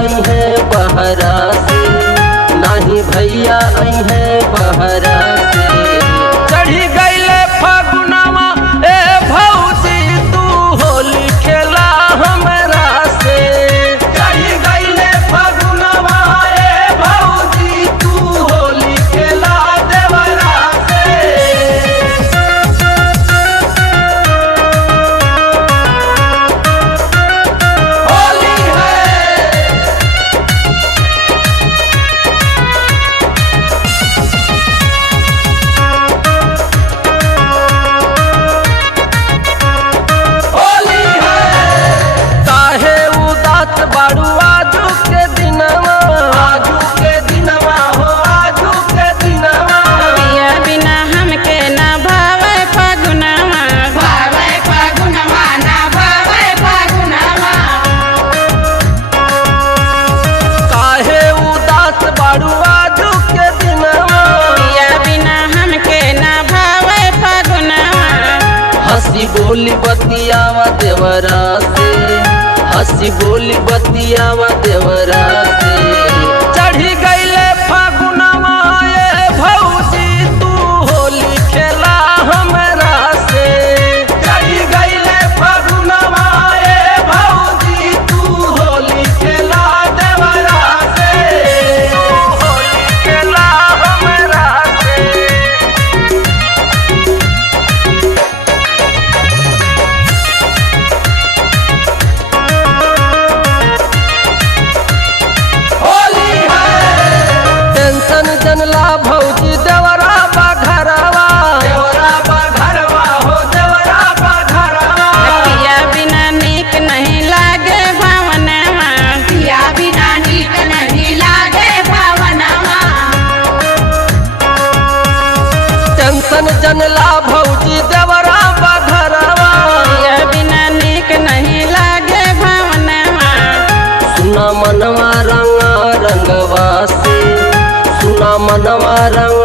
आई है बहरा से, नहीं भैया आई है बहरा से। चढ़ी गईले फागुनवा ए भौजी तू होली खेला हमरा से। चढ़ी गईले फागुनवा ए भौजी तू होली खेला देवरा से। होली है बाड़ू आजू के दिनवा, आजू के दिनवा हो आजू के दिनवा। पिया बिना हमके ना भावे फागुनवा, भावे फागुनवा ना भावे फागुनवा। काहे उदास बाड़ू आजू के दिनवा, पिया बिना हमके ना भावे फागुनवा। हंसी बोली बतियावा देवरा से, हंसी बोली बतियावा देवरा से। चढ़ी गईले फागुनवा ए भौजी तू होली खेला हमरा से। चढ़ी गईले फागुनवा ए भौजी तू होली खेला देवरा से। होली खेला हमरा से। जनला भौजी देवरा बा घरवा, देवरा बा घरवा हो देवरा बा घरवा। पिया बिना नीक नहीं लागे भावनवा, पिया बिना नीक नहीं लागे भावनवा। टेंशन जनला भौजी देवरा बा घरवा, पिया बिना नीक नहीं लागे भावनवा। सुना मनवा रंगा रंगवा से, सुना मनवा रंग